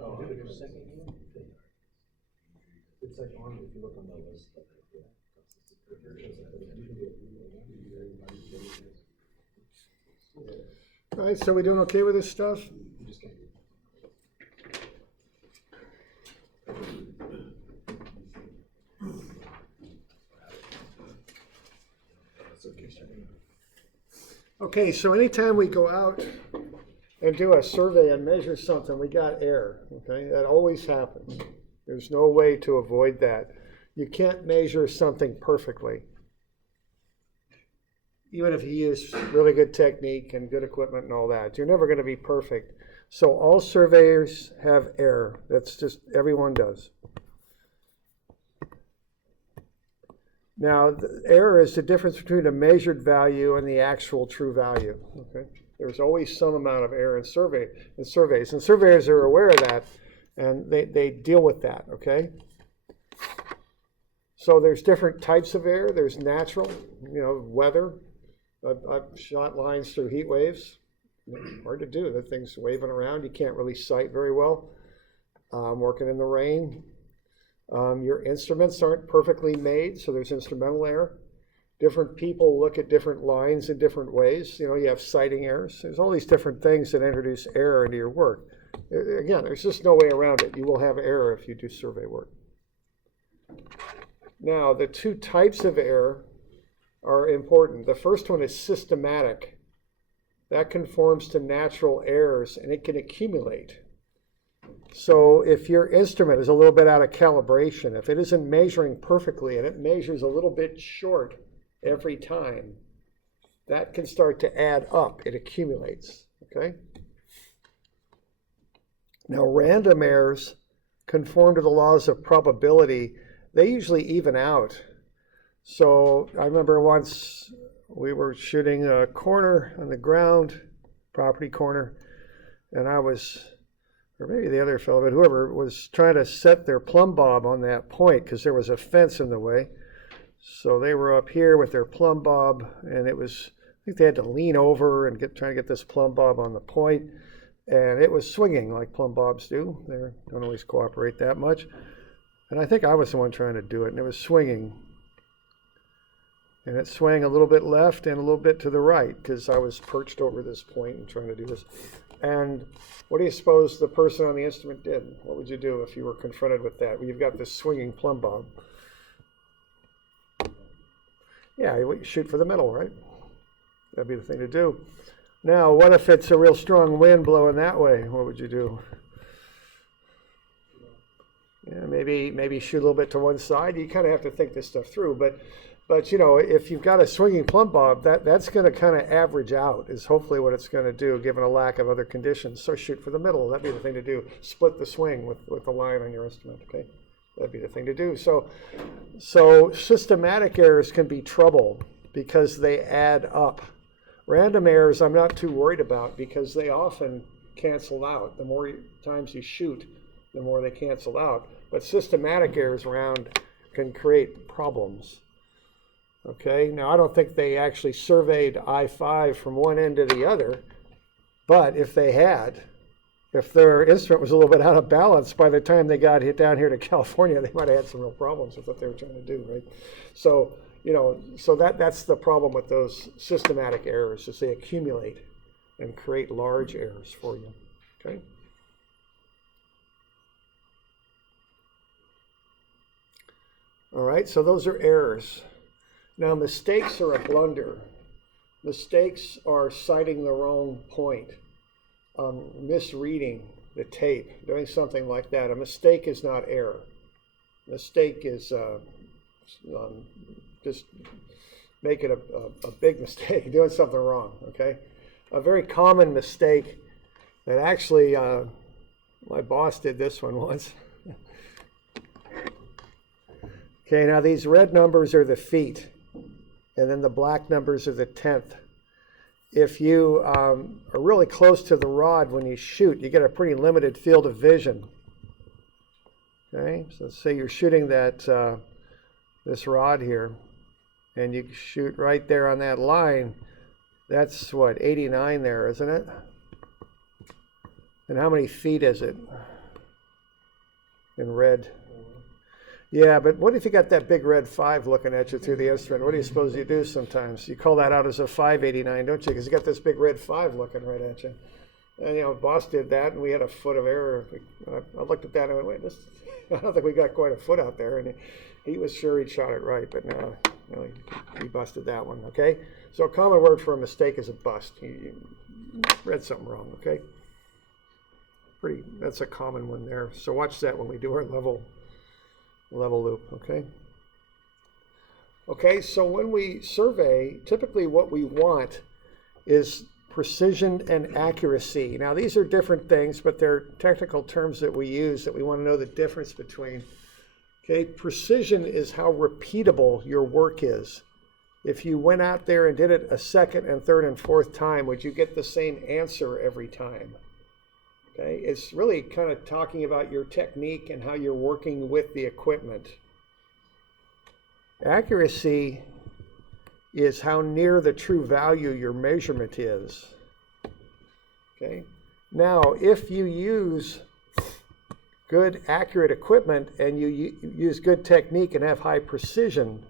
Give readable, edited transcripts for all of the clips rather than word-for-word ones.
Oh, there's second one? It's like on, if you look on the list. All right, so we doing okay with this stuff? Okay, so anytime we go out and do a survey and measure something, we got error, okay? That always happens. There's no way to avoid that. You can't measure something perfectly. Even if you use really good technique and good equipment and all that, you're never going to be perfect. So all surveyors have error. That's just, everyone does. Now, the error is the difference between a measured value and the actual true value. Okay? There's always some amount of error in surveys, and surveyors are aware of that, and they deal with that. Okay? So there's different types of error. There's natural, weather. I've shot lines through heat waves. Hard to do. That thing's waving around. You can't really sight very well. Working in the rain. Your instruments aren't perfectly made, so there's instrumental error. Different people look at different lines in different ways. You have sighting errors. There's all these different things that introduce error into your work. Again, there's just no way around it. You will have error if you do survey work. Now, the two types of error are important. The first one is systematic. That conforms to natural errors, and it can accumulate. So if your instrument is a little bit out of calibration, if it isn't measuring perfectly and it measures a little bit short every time, that can start to add up. It accumulates, okay? Now, random errors conform to the laws of probability. They usually even out. So I remember once we were shooting a corner on the ground, property corner, and I was, or maybe the other fellow, but whoever was trying to set their plumb bob on that point because there was a fence in the way. So they were up here with their plumb bob, and it was, I think they had to lean over and trying to get this plumb bob on the point, and it was swinging like plumb bobs do. They don't always cooperate that much. And I think I was the one trying to do it, and it was swinging. And it swang a little bit left and a little bit to the right because I was perched over this point and trying to do this. And what do you suppose the person on the instrument did? What would you do if you were confronted with that? Well, you've got this swinging plumb bob. Yeah, you shoot for the middle, right? That'd be the thing to do. Now, what if it's a real strong wind blowing that way? What would you do? Yeah, maybe shoot a little bit to one side. You kind of have to think this stuff through, but if you've got a swinging plumb bob, that's going to kind of average out is hopefully what it's going to do, given a lack of other conditions. So shoot for the middle. That'd be the thing to do. Split the swing with the line on your instrument. Okay, that'd be the thing to do. So systematic errors can be trouble because they add up. Random errors I'm not too worried about because they often cancel out. The more times you shoot, the more they cancel out. But systematic errors around can create problems. Okay, now I don't think they actually surveyed I-5 from one end to the other, but if they had, if their instrument was a little bit out of balance by the time they got hit down here to California, they might have had some real problems with what they were trying to do, right? So, that's the problem with those systematic errors, is they accumulate and create large errors for you, okay? All right, so those are errors. Now, mistakes are a blunder. Mistakes are citing the wrong point, misreading the tape, doing something like that. A mistake is not error. Mistake is just making a big mistake, doing something wrong, okay? A very common mistake that actually, my boss did this one once. Okay, now these red numbers are the feet, and then the black numbers are the tenth. If you are really close to the rod when you shoot, you get a pretty limited field of vision. Okay, so let's say you're shooting that this rod here, and you shoot right there on that line. That's what, 89 there, isn't it? And how many feet is it in red? Yeah, but what if you got that big red 5 looking at you through the instrument? What do you suppose you do sometimes? You call that out as a 589, don't you? Because you got this big red 5 looking right at you. And, boss did that, and we had a foot of error. I looked at that and I went, wait, I don't think we got quite a foot out there. And he was sure he'd shot it right, but no, he busted that one, okay? So a common word for a mistake is a bust. You read something wrong, okay? That's a common one there. So watch that when we do our level loop, okay? Okay, so when we survey, typically what we want is precision and accuracy. Now these are different things, but they're technical terms that we use that we want to know the difference between. Okay, precision is how repeatable your work is. If you went out there and did it a second and third and fourth time, would you get the same answer every time? Okay, it's really kind of talking about your technique and how you're working with the equipment. Accuracy is how near the true value your measurement is. Okay, now if you use good accurate equipment and you use good technique and have high precision,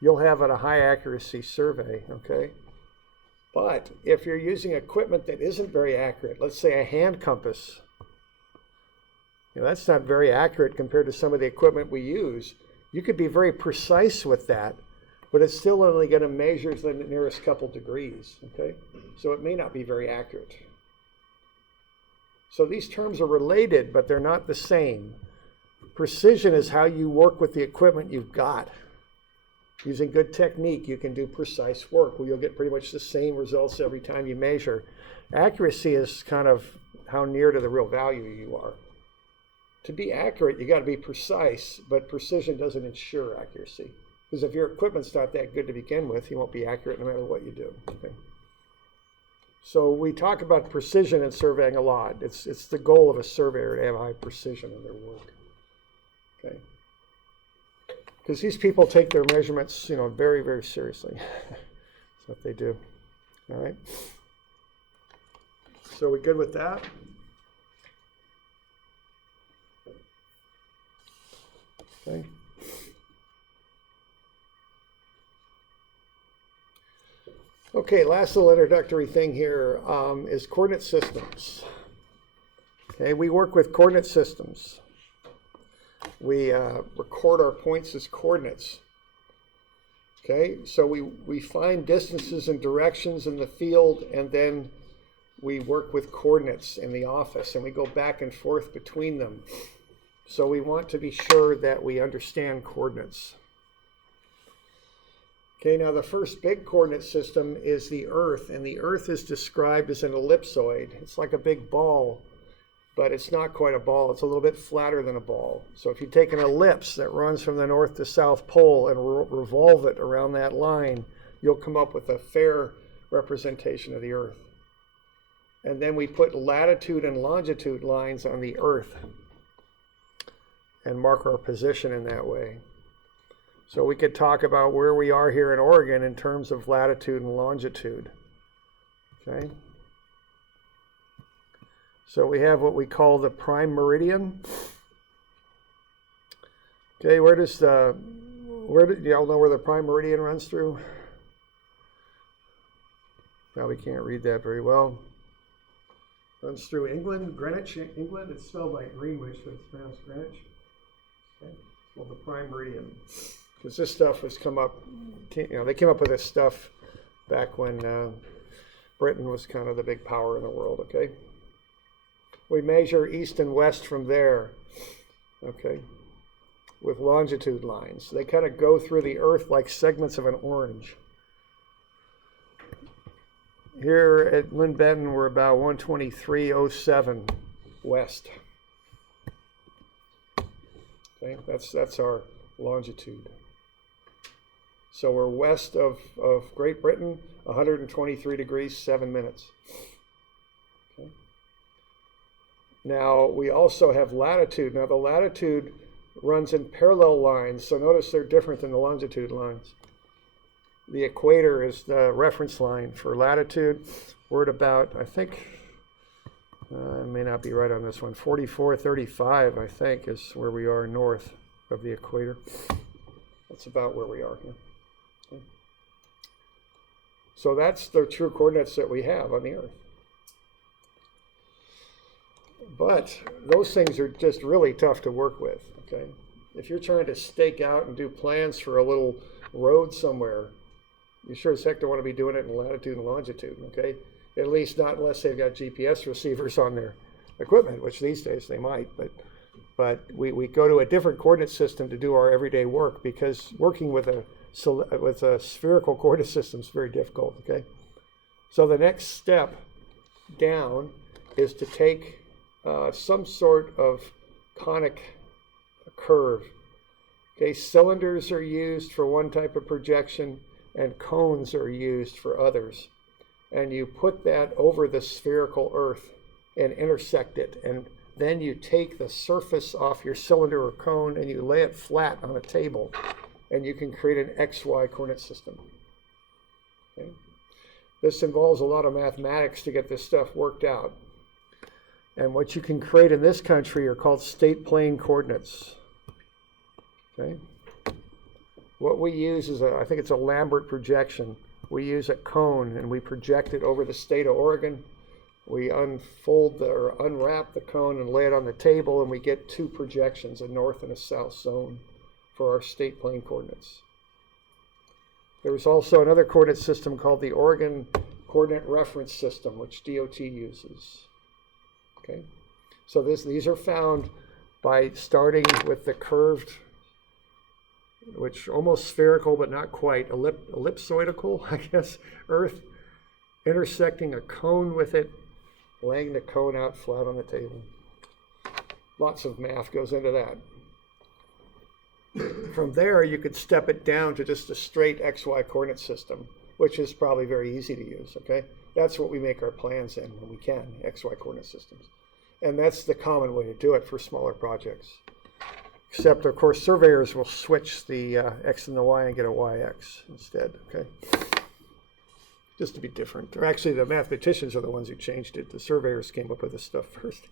you'll have a high accuracy survey, okay? But if you're using equipment that isn't very accurate, let's say a hand compass, that's not very accurate compared to some of the equipment we use. You could be very precise with that, but it's still only going to measure the nearest couple degrees, okay? So it may not be very accurate. So these terms are related, but they're not the same. Precision is how you work with the equipment you've got. Using good technique, you can do precise work where you'll get pretty much the same results every time you measure. Accuracy is kind of how near to the real value you are. To be accurate, you got to be precise, but precision doesn't ensure accuracy. Because if your equipment's not that good to begin with, you won't be accurate no matter what you do. Okay? So we talk about precision in surveying a lot. It's the goal of a surveyor to have high precision in their work. Okay? Because these people take their measurements, very, very seriously. That's what they do. All right. So are we good with that? Okay. Okay, last little introductory thing here is coordinate systems. Okay, we work with coordinate systems. We record our points as coordinates. Okay, so we find distances and directions in the field, and then we work with coordinates in the office, and we go back and forth between them. So we want to be sure that we understand coordinates. Okay, now the first big coordinate system is the Earth, and the Earth is described as an ellipsoid. It's like a big ball, but it's not quite a ball. It's a little bit flatter than a ball. So if you take an ellipse that runs from the North to South Pole and revolve it around that line, you'll come up with a fair representation of the Earth. And then we put latitude and longitude lines on the Earth and mark our position in that way. So we could talk about where we are here in Oregon in terms of latitude and longitude. Okay. So we have what we call the prime meridian. Okay, do y'all know where the prime meridian runs through? Probably can't read that very well. Runs through England, Greenwich, England. It's spelled like Greenwich, but it's pronounced Greenwich. Okay. Well, the prime meridian. Because this stuff has come up, they came up with this stuff back when Britain was kind of the big power in the world, okay? We measure east and west from there, okay, with longitude lines. They kind of go through the Earth like segments of an orange. Here at Lynn Benton, we're about 123.07 west. Okay, that's our longitude. So we're west of Great Britain, 123 degrees, 7 minutes. Okay. Now, we also have latitude. Now, the latitude runs in parallel lines, so notice they're different than the longitude lines. the equator is the reference line for latitude. We're at about, I think, I may not be right on this one, 4435, I think, is where we are north of the equator. That's about where we are here. Okay. So that's the true coordinates that we have on the Earth. But those things are just really tough to work with, okay? If you're trying to stake out and do plans for a little road somewhere, you sure as heck don't want to be doing it in latitude and longitude, okay? At least not unless they've got GPS receivers on their equipment, which these days they might. But we go to a different coordinate system to do our everyday work, because working with a spherical coordinate system is very difficult, okay? So the next step down is to take some sort of conic curve. Okay, cylinders are used for one type of projection and cones are used for others. And you put that over the spherical Earth and intersect it. And then you take the surface off your cylinder or cone and you lay it flat on a table. And you can create an XY coordinate system. Okay? This involves a lot of mathematics to get this stuff worked out. And what you can create in this country are called state plane coordinates. Okay? What we use is, I think it's a Lambert projection. We use a cone and we project it over the state of Oregon. We unwrap the cone and lay it on the table, and we get two projections, a north and a south zone, for our state plane coordinates. There's also another coordinate system called the Oregon Coordinate Reference System, which DOT uses. Okay, so these are found by starting with the curved, which almost spherical but not quite, ellipsoidal, I guess, Earth, intersecting a cone with it, laying the cone out flat on the table. Lots of math goes into that. From there, you could step it down to just a straight XY coordinate system, which is probably very easy to use, okay? That's what we make our plans in when we can, XY coordinate systems. And that's the common way to do it for smaller projects. Except, of course, surveyors will switch the X and the Y and get a YX instead, okay? Just to be different. Or actually, the mathematicians are the ones who changed it. The surveyors came up with this stuff first.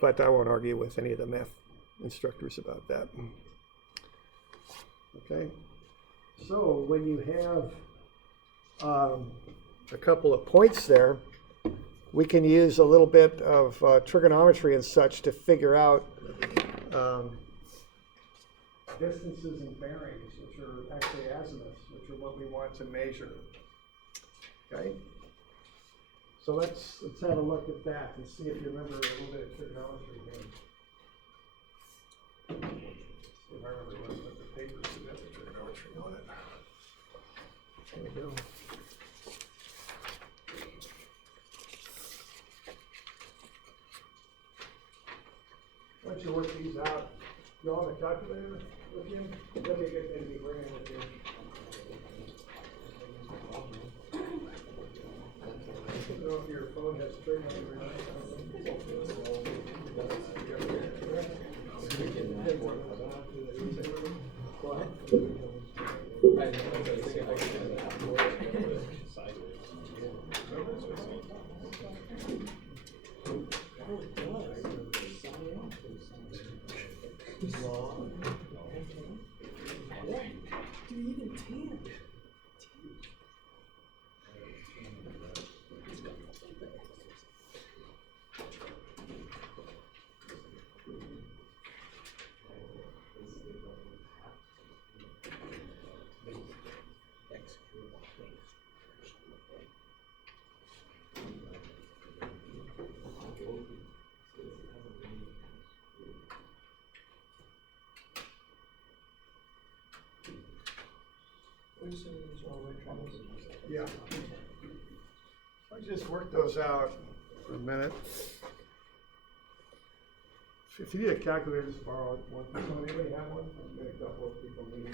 But I won't argue with any of the math instructors about that. Okay? So when you have a couple of points there, we can use a little bit of trigonometry and such to figure out distances and bearings, which are actually azimuths, which are what we want to measure. Okay? So let's have a look at that and see if you remember a little bit of trigonometry here. See if I remember what the paper said the trigonometry on it. There we go. Why don't you work these out? You all have a calculator with you? That'd be a good thing to be bringing with you. I don't know if your phone has trigonometry or yeah. I just work those out for a minute. If you need a calculator, just borrow one. Anybody have one? I've got a couple of people need a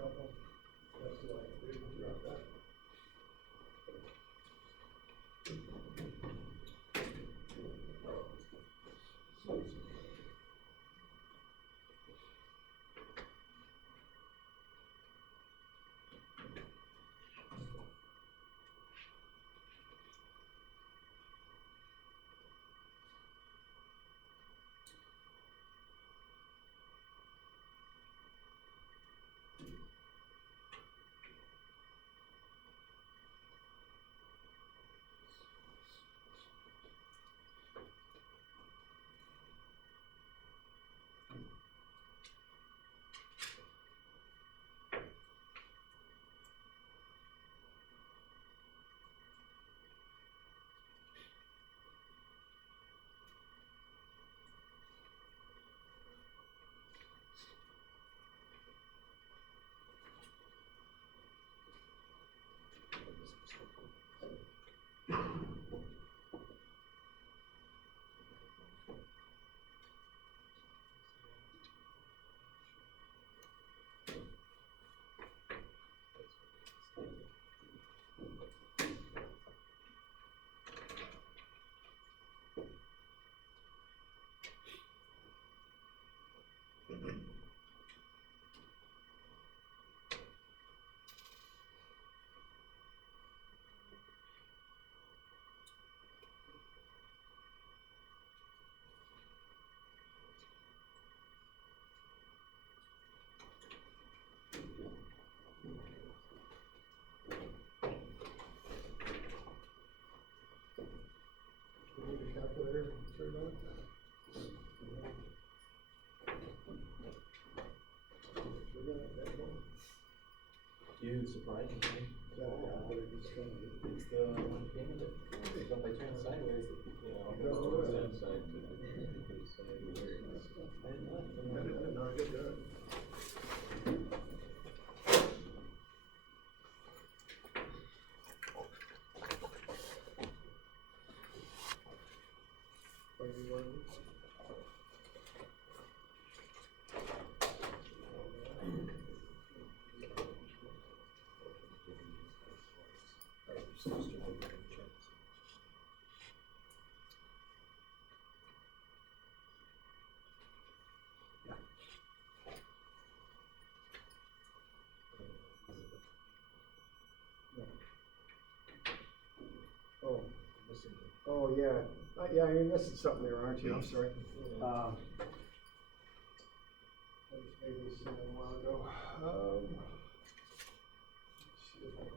couple. That's what I do. Drop that. So if I turn sideways, you know, It doesn't work. side to Oh, yeah. Yeah, you're missing something there, aren't you? I'm sorry. I just made this a while ago. Let's see if I can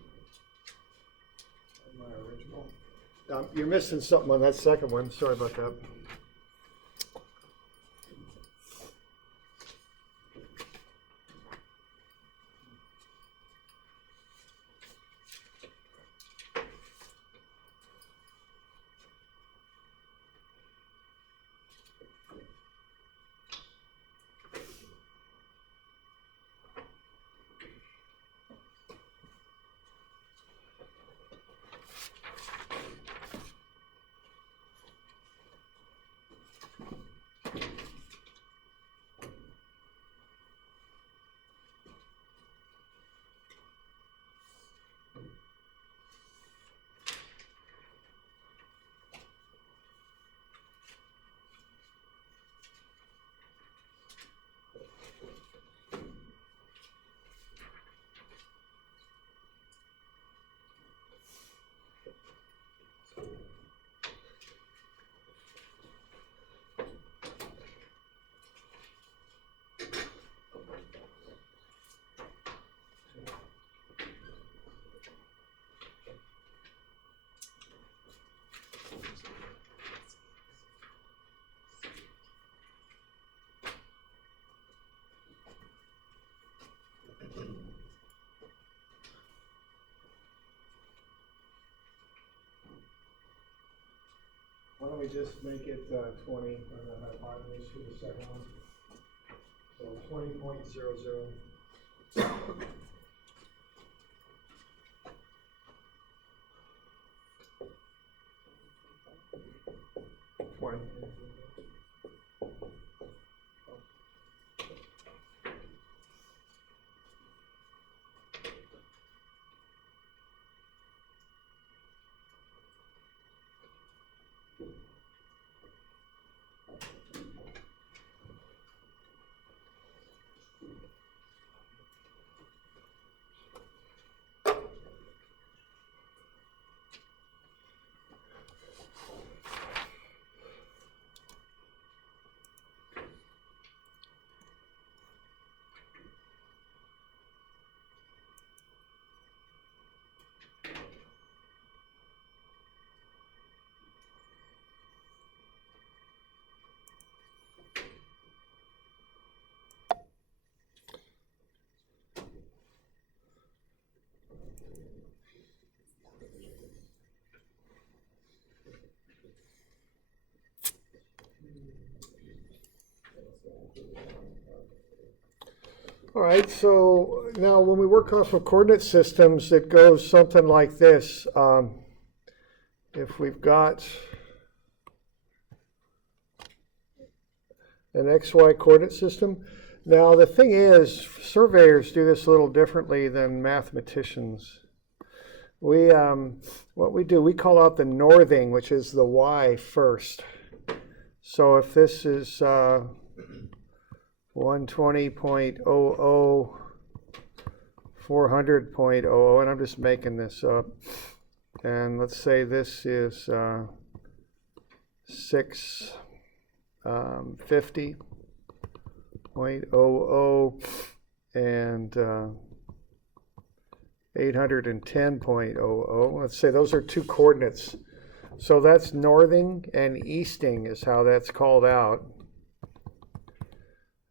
find my original. You're missing something on that second one. Sorry about that. Why don't we just make it 20 on the hypotenuse for the second one? So 20.00. 20. All right, so now when we work off of coordinate systems, it goes something like this. If we've got an XY coordinate system, now the thing is, surveyors do this a little differently than mathematicians. What we do, we call out the northing, which is the Y first. So if this is 120.00, 400.00, and I'm just making this up. And let's say this is 650.00 and 810.00. Let's say those are two coordinates. So that's northing and easting is how that's called out.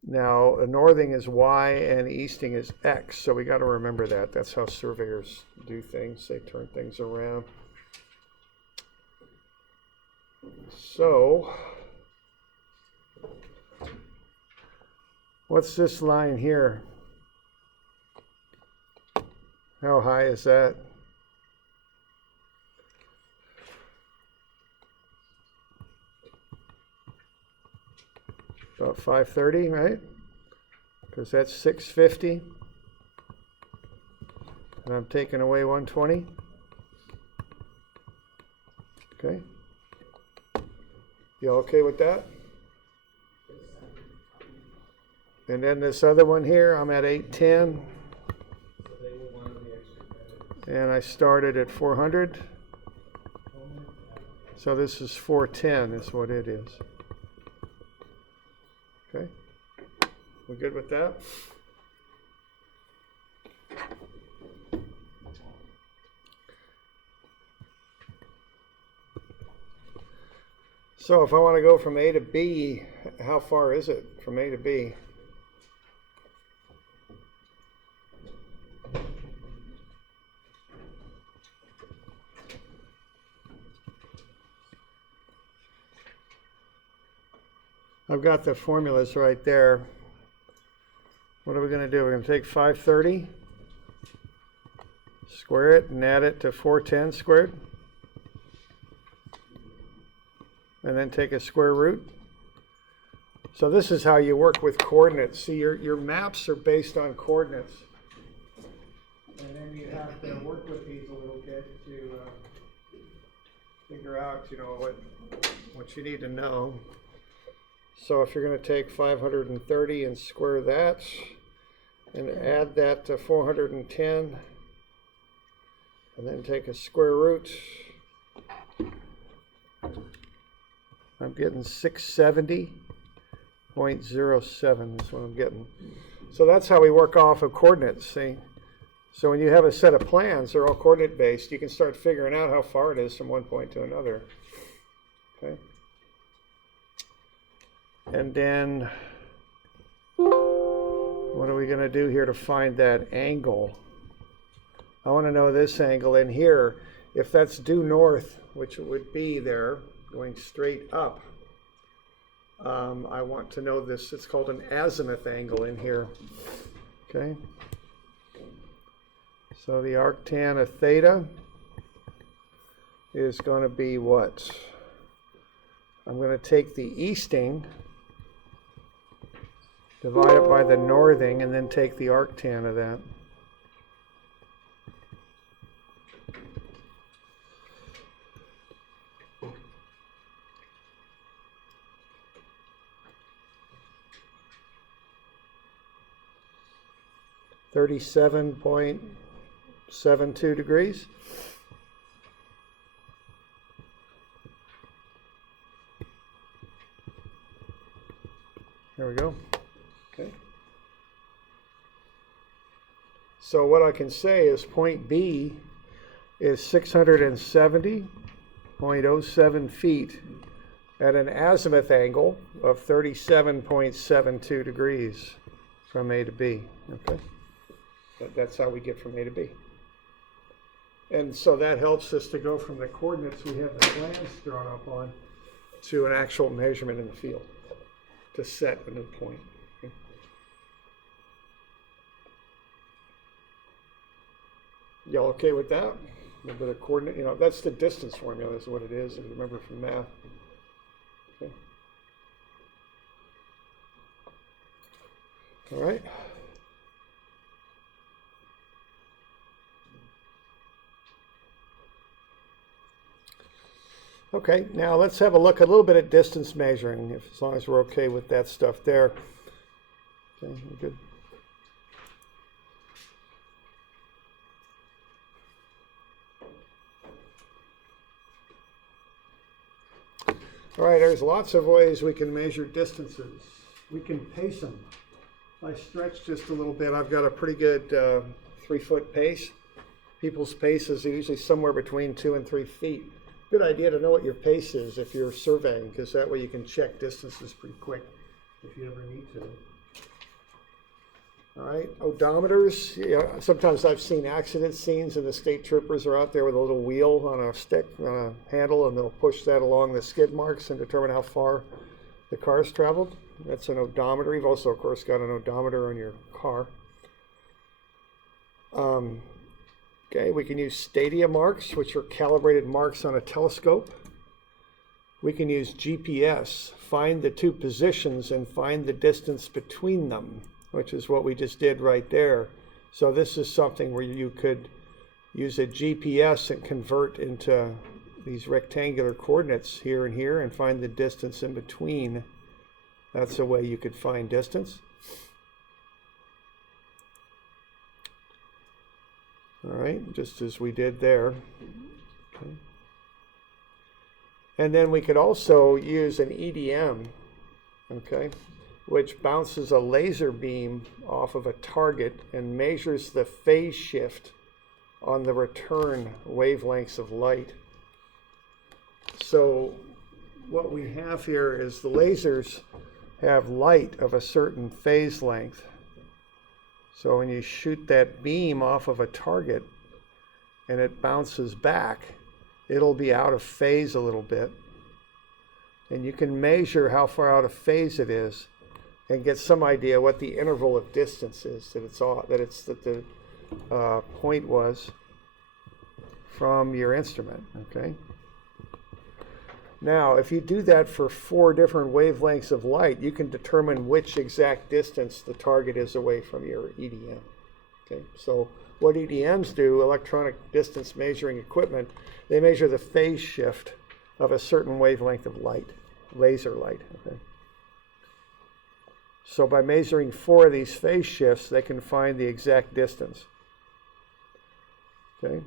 Now, northing is Y and easting is X, so we got to remember that. That's how surveyors do things. They turn things around. So, what's this line here? How high is that? About 530, right? Because that's 650. And I'm taking away 120. Okay. You okay with that? And then this other one here, I'm at 810. And I started at 400. So this is 410 is what it is. Okay. We good with that? So if I want to go from A to B, how far is it from A to B? I've got the formulas right there. What are we going to do? We're going to take 530, square it, and add it to 410 squared. And then take a square root. So this is how you work with coordinates. See, your maps are based on coordinates. And then you have to work with these a little bit to figure out, what you need to know. So if you're going to take 530 and square that, and add that to 410, and then take a square root, I'm getting 670.07 is what I'm getting. So that's how we work off of coordinates, see? So when you have a set of plans, they're all coordinate based, you can start figuring out how far it is from one point to another. Okay? And then, what are we going to do here to find that angle? I want to know this angle in here. If that's due north, which it would be there, going straight up, I want to know this. It's called an azimuth angle in here. Okay. So the arctan of theta is going to be what? I'm going to take the easting, divide it by the northing, and then take the arctan of that. .72 degrees. There we go. Okay. So what I can say is point B is 670.07 feet at an azimuth angle of 37.72 degrees from A to B. Okay. That's how we get from A to B. And so that helps us to go from the coordinates we have the plans drawn up on to an actual measurement in the field to set a new point. Okay. Y'all okay with that? A little bit of coordinate, that's the distance formula is what it is, if you remember from math. Okay. All right. Okay, now let's have a look a little bit at distance measuring, as long as we're okay with that stuff there. Okay, we're good. All right, there's lots of ways we can measure distances. We can pace them. If I stretch just a little bit, I've got a pretty good 3-foot pace. People's paces are usually somewhere between 2 and 3 feet. Good idea to know what your pace is if you're surveying, because that way you can check distances pretty quick if you ever need to. All right, odometers. Yeah, sometimes I've seen accident scenes and the state troopers are out there with a little wheel on a stick, on a handle, and they'll push that along the skid marks and determine how far the car's traveled. That's an odometer. You've also, of course, got an odometer on your car. Okay, we can use stadia marks, which are calibrated marks on a telescope. We can use GPS, find the two positions and find the distance between them, which is what we just did right there. So this is something where you could use a GPS and convert into these rectangular coordinates here and here and find the distance in between. That's a way you could find distance. All right, just as we did there. Okay. And then we could also use an EDM, okay, which bounces a laser beam off of a target and measures the phase shift on the return wavelengths of light. So what we have here is the lasers have light of a certain phase length. So when you shoot that beam off of a target and it bounces back, it'll be out of phase a little bit. And you can measure how far out of phase it is and get some idea what the interval of distance is that the point was from your instrument, okay? Now, if you do that for 4 different wavelengths of light, you can determine which exact distance the target is away from your EDM. Okay, so what EDMs do, electronic distance measuring equipment, they measure the phase shift of a certain wavelength of light, laser light. Okay. So by measuring 4 of these phase shifts, they can find the exact distance. Okay.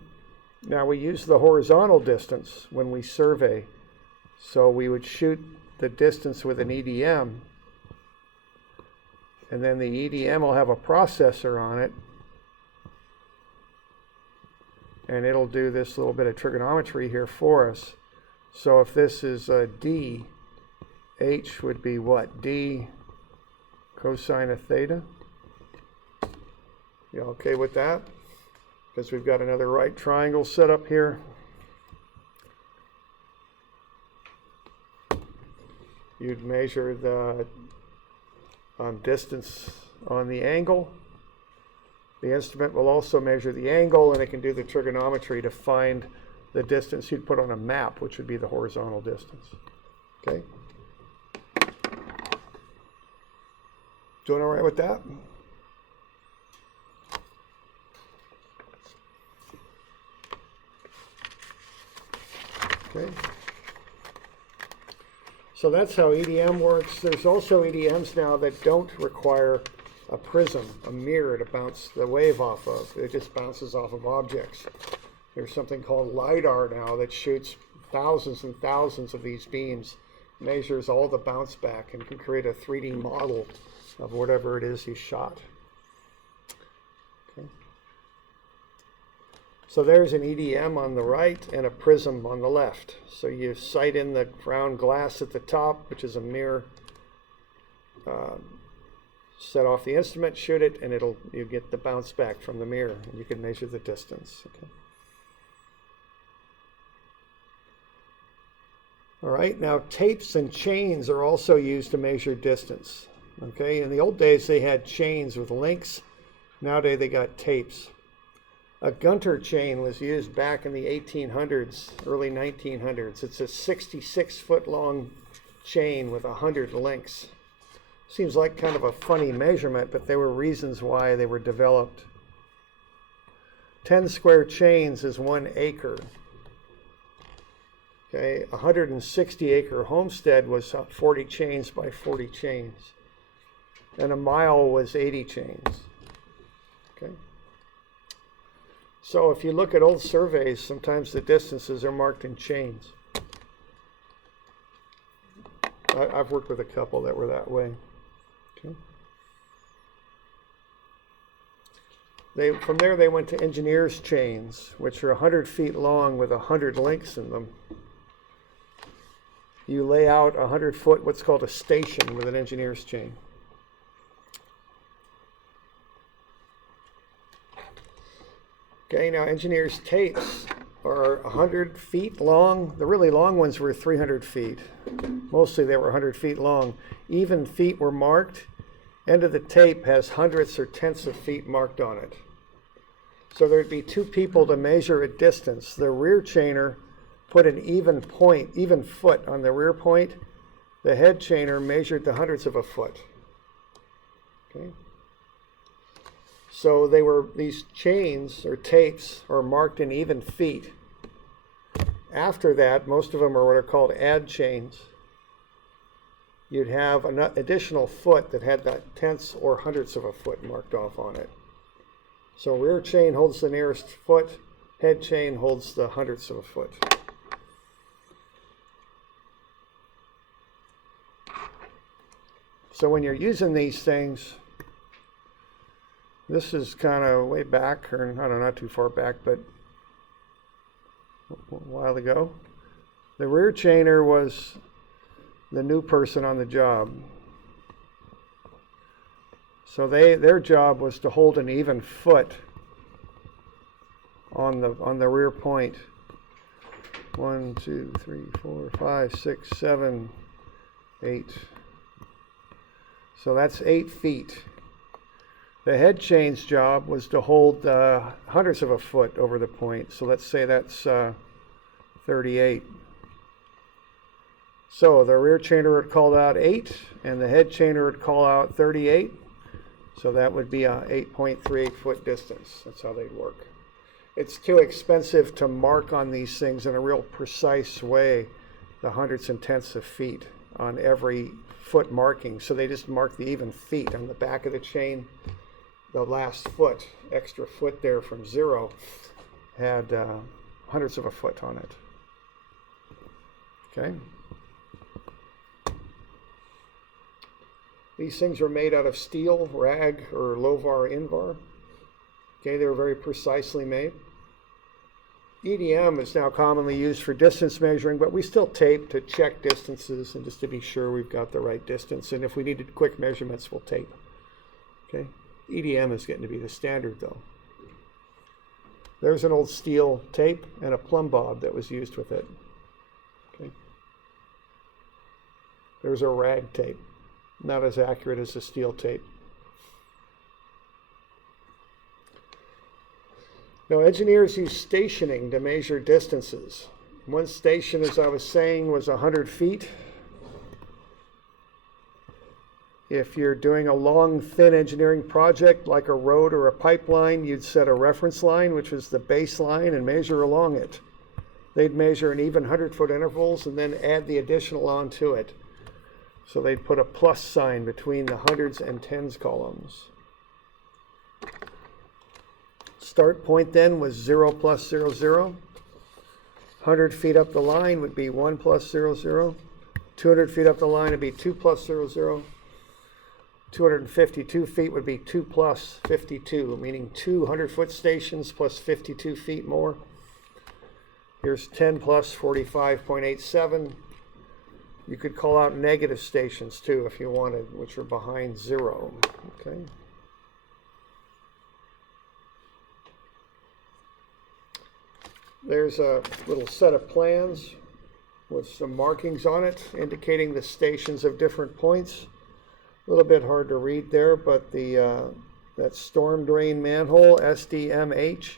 Now we use the horizontal distance when we survey. So we would shoot the distance with an EDM, and then the EDM will have a processor on it, and it'll do this little bit of trigonometry here for us. So if this is D, H would be what? D cosine of theta. You okay with that? Because we've got another right triangle set up here. You'd measure the distance on the angle. The instrument will also measure the angle, and it can do the trigonometry to find the distance you'd put on a map, which would be the horizontal distance. Okay? Doing all right with that? Okay. So that's how EDM works. There's also EDMs now that don't require a prism, a mirror to bounce the wave off of. It just bounces off of objects. There's something called LiDAR now that shoots thousands and thousands of these beams, measures all the bounce back, and can create a 3D model of whatever it is you shot. Okay. So there's an EDM on the right and a prism on the left. So you sight in the ground glass at the top, which is a mirror, set off the instrument, shoot it, and you get the bounce back from the mirror, and you can measure the distance. Okay. All right, now tapes and chains are also used to measure distance. Okay, in the old days they had chains with links. Nowadays they got tapes. A Gunter chain was used back in the 1800s, early 1900s. It's a 66-foot long chain with 100 links. Seems like kind of a funny measurement, but there were reasons why they were developed. 10 square chains is 1 acre. Okay, a 160-acre homestead was 40 chains by 40 chains. And a mile was 80 chains. Okay. So if you look at old surveys, sometimes the distances are marked in chains. I've worked with a couple that were that way. Okay. From there they went to engineer's chains, which are 100 feet long with 100 links in them. You lay out 100-foot, what's called a station with an engineer's chain. Okay, now engineers' tapes are 100 feet long. The really long ones were 300 feet. Mostly they were 100 feet long. Even feet were marked. End of the tape has hundredths or tenths of feet marked on it. So there'd be two people to measure a distance. The rear chainer put an even foot on the rear point. The head chainer measured the hundredths of a foot. Okay. So these chains or tapes are marked in even feet. After that, most of them are what are called add chains. You'd have an additional foot that had the tenths or hundredths of a foot marked off on it. So rear chain holds the nearest foot, head chain holds the hundredths of a foot. So when you're using these things, this is kind of way back, or I don't know, not too far back, but a while ago. The rear chainer was the new person on the job. So their job was to hold an even foot on the rear point. 1, 2, 3, 4, 5, 6, 7, 8. So that's 8 feet. The head chain's job was to hold hundredths of a foot over the point. So let's say that's 38. So the rear chainer would call out 8, and the head chainer would call out 38. So that would be a 8.38 foot distance. That's how they'd work. It's too expensive to mark on these things in a real precise way, the hundredths and tenths of feet on every foot marking. So they just mark the even feet on the back of the chain. The last foot, extra foot there from 0, had hundredths of a foot on it. Okay. These things are made out of steel, rag, or Lovar Invar. Okay, they were very precisely made. EDM is now commonly used for distance measuring, but we still tape to check distances and just to be sure we've got the right distance. And if we needed quick measurements, we'll tape. Okay, EDM is getting to be the standard though. There's an old steel tape and a plumb bob that was used with it. Okay. There's a rag tape. Not as accurate as the steel tape. Now, engineers use stationing to measure distances. One station, as I was saying, was 100 feet. If you're doing a long, thin engineering project like a road or a pipeline, you'd set a reference line, which was the baseline, and measure along it. They'd measure in even 100-foot intervals and then add the additional onto it. So they'd put a plus sign between the hundreds and tens columns. Start point then was 0 plus 0, 0. 100 feet up the line would be 1 plus 0, 0. 200 feet up the line would be 2 plus 0, 0. 252 feet would be 2 plus 52, meaning 200-foot stations plus 52 feet more. Here's 10 plus 45.87. You could call out negative stations too if you wanted, which are behind 0. Okay. There's a little set of plans with some markings on it indicating the stations of different points. A little bit hard to read there, but that storm drain manhole, SDMH,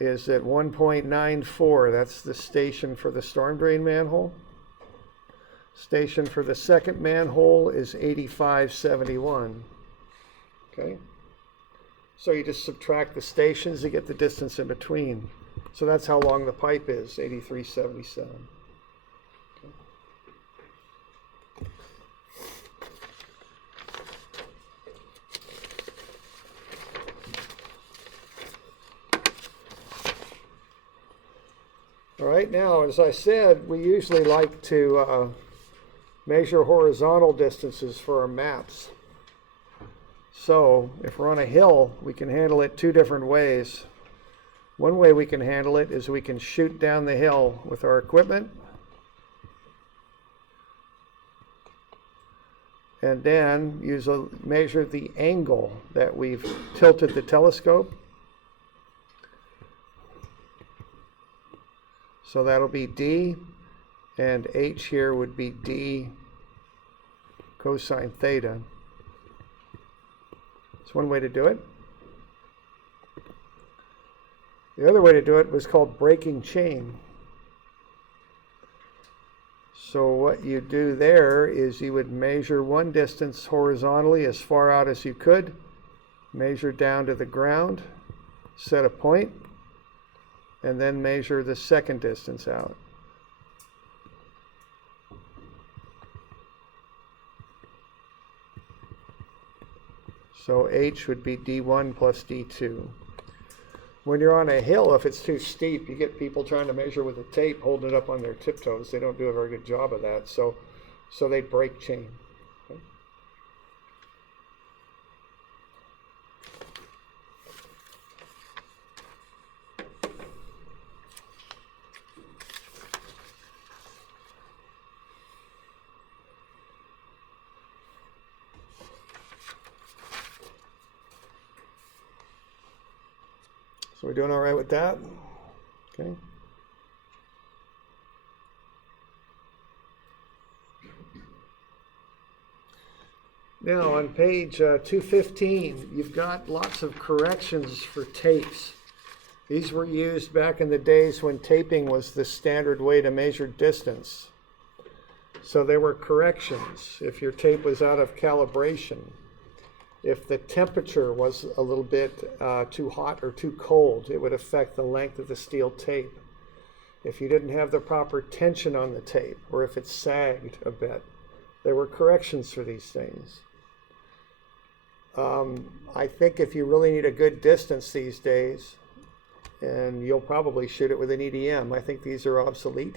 is at 1.94. That's the station for the storm drain manhole. Station for the second manhole is 8571. Okay? So you just subtract the stations to get the distance in between. So that's how long the pipe is, 8377. Okay. All right, now, as I said, we usually like to measure horizontal distances for our maps. So if we're on a hill, we can handle it two different ways. One way we can handle it is we can shoot down the hill with our equipment and then measure the angle that we've tilted the telescope. So that'll be D, and H here would be D cosine theta. That's one way to do it. The other way to do it was called breaking chain. So what you do there is you would measure one distance horizontally as far out as you could, measure down to the ground, set a point, and then measure the second distance out. So H would be D1 plus D2. When you're on a hill, if it's too steep, you get people trying to measure with a tape, holding it up on their tiptoes. They don't do a very good job of that, so they break chain. Okay. So we're doing all right with that? Okay. Now on page 215, you've got lots of corrections for tapes. These were used back in the days when taping was the standard way to measure distance. So there were corrections if your tape was out of calibration. If the temperature was a little bit too hot or too cold, it would affect the length of the steel tape. If you didn't have the proper tension on the tape, or if it sagged a bit, there were corrections for these things. I think if you really need a good distance these days, and you'll probably shoot it with an EDM, I think these are obsolete.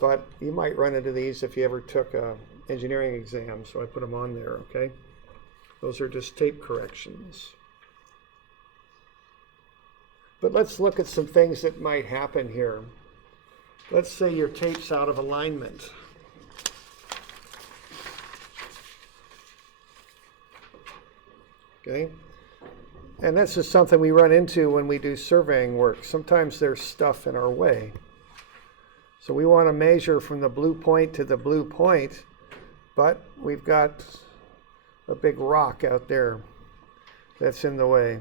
But you might run into these if you ever took an engineering exam, so I put them on there, okay? Those are just tape corrections. But let's look at some things that might happen here. Let's say your tape's out of alignment. Okay? And this is something we run into when we do surveying work. Sometimes there's stuff in our way. So we want to measure from the blue point to the blue point, but we've got a big rock out there that's in the way.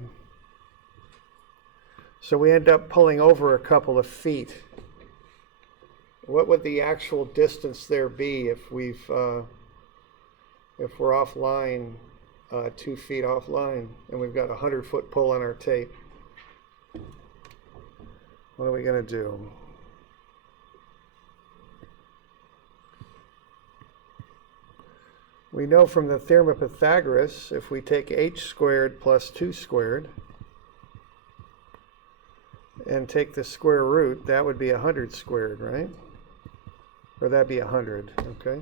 So we end up pulling over a couple of feet. What would the actual distance there be if we're offline, 2 feet offline, and we've got a 100-foot pull on our tape? What are we going to do? We know from the theorem of Pythagoras, if we take h squared plus 2 squared and take the square root, that would be 100 squared, right? Or that'd be 100, okay?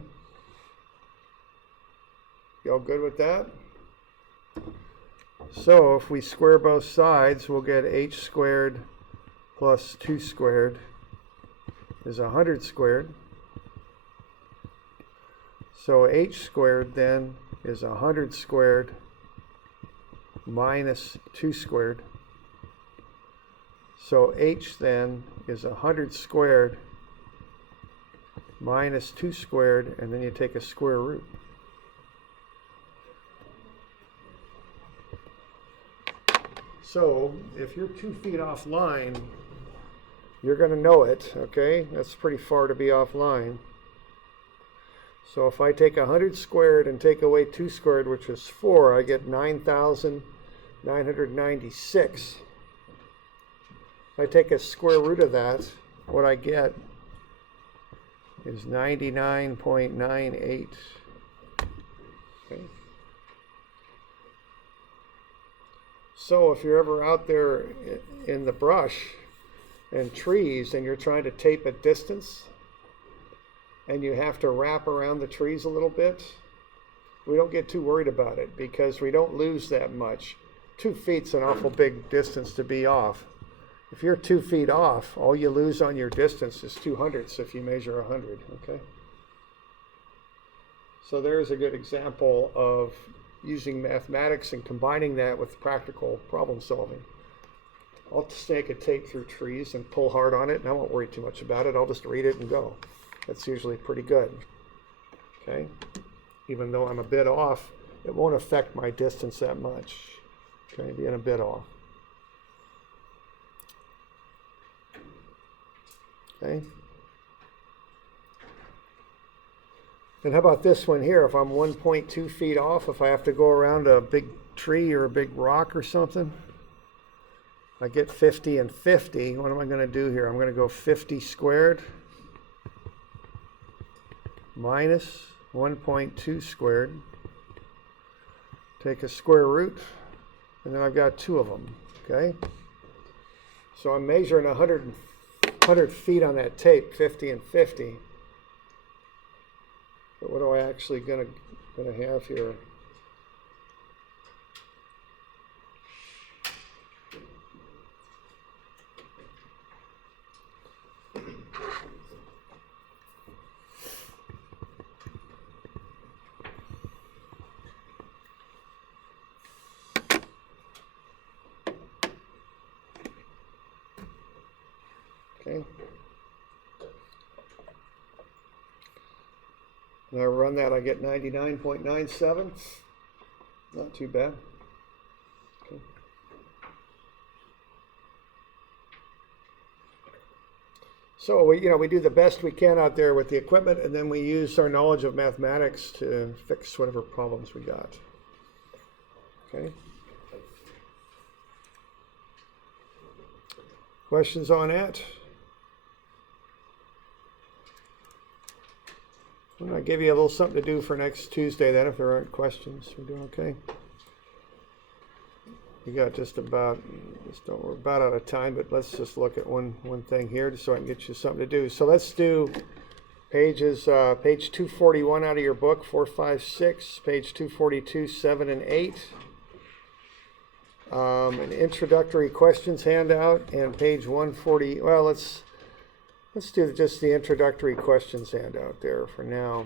Y'all good with that? So if we square both sides, we'll get h squared plus 2 squared is 100 squared. So h squared then is 100 squared minus 2 squared. So h then is 100 squared minus 2 squared, and then you take a square root. So if you're 2 feet offline, you're going to know it, okay? That's pretty far to be offline. So if I take 100 squared and take away 2 squared, which is 4, I get 9,996. If I take a square root of that, what I get is 99.98. Okay. So if you're ever out there in the brush and trees and you're trying to tape a distance, and you have to wrap around the trees a little bit, we don't get too worried about it because we don't lose that much. 2 feet's an awful big distance to be off. If you're 2 feet off, all you lose on your distance is 200ths if you measure 100, okay? So there's a good example of using mathematics and combining that with practical problem solving. I'll snake a tape through trees and pull hard on it, and I won't worry too much about it. I'll just read it and go. That's usually pretty good. Okay? Even though I'm a bit off, it won't affect my distance that much. Okay, being a bit off. Okay? And how about this one here? If I'm 1.2 feet off, if I have to go around a big tree or a big rock or something, I get 50 and 50. What am I going to do here? I'm going to go 50 squared minus 1.2 squared. Take a square root, and then I've got two of them. Okay? So I'm measuring 100 feet on that tape, 50 and 50. But what am I actually gonna have here? Okay. When I run that, I get 99.97. Not too bad. Okay. So we do the best we can out there with the equipment, and then we use our knowledge of mathematics to fix whatever problems we got. Okay. Questions on that? I'll give you a little something to do for next Tuesday then, if there aren't questions. We're doing okay? We got we're about out of time, but let's just look at one thing here just so I can get you something to do. So let's do page 241 out of your book, 4, 5, 6, page 242, 7, and 8. An introductory questions handout, and page 140. Well, let's do just the introductory questions handout there for now.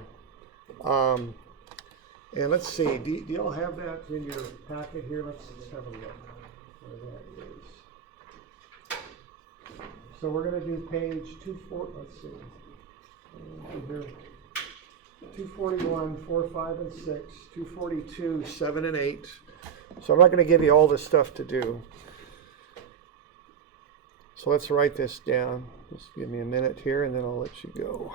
And let's see, do you all have that in your packet here? Let's have a look where that is. So we're going to do page 24, let's see. Here. 241, 4, 5, and 6, 242, 7, and 8. So I'm not going to give you all this stuff to do. So let's write this down. Just give me a minute here and then I'll let you go.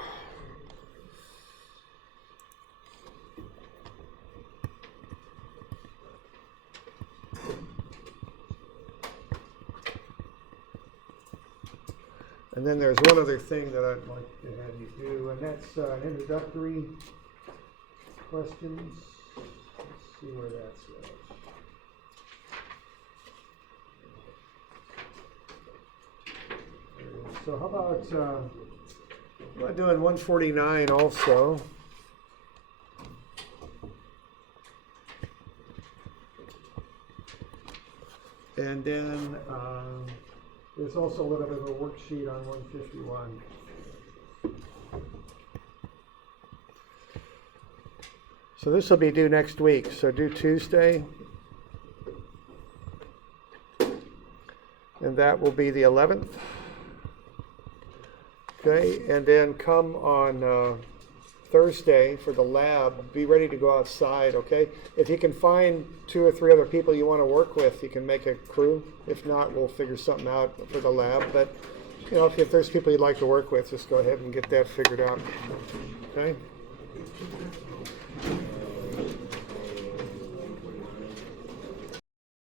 And then there's one other thing that I'd like to have you do, and that's introductory questions. Let's see where that's at. So how about doing 149 also? And then there's also a little bit of a worksheet on 151. So this will be due next week. So due Tuesday. And that will be the 11th. Okay, and then come on Thursday for the lab. Be ready to go outside, okay? If you can find 2 or 3 other people you want to work with, you can make a crew. If not, we'll figure something out for the lab. But, if there's people you'd like to work with, just go ahead and get that figured out, okay?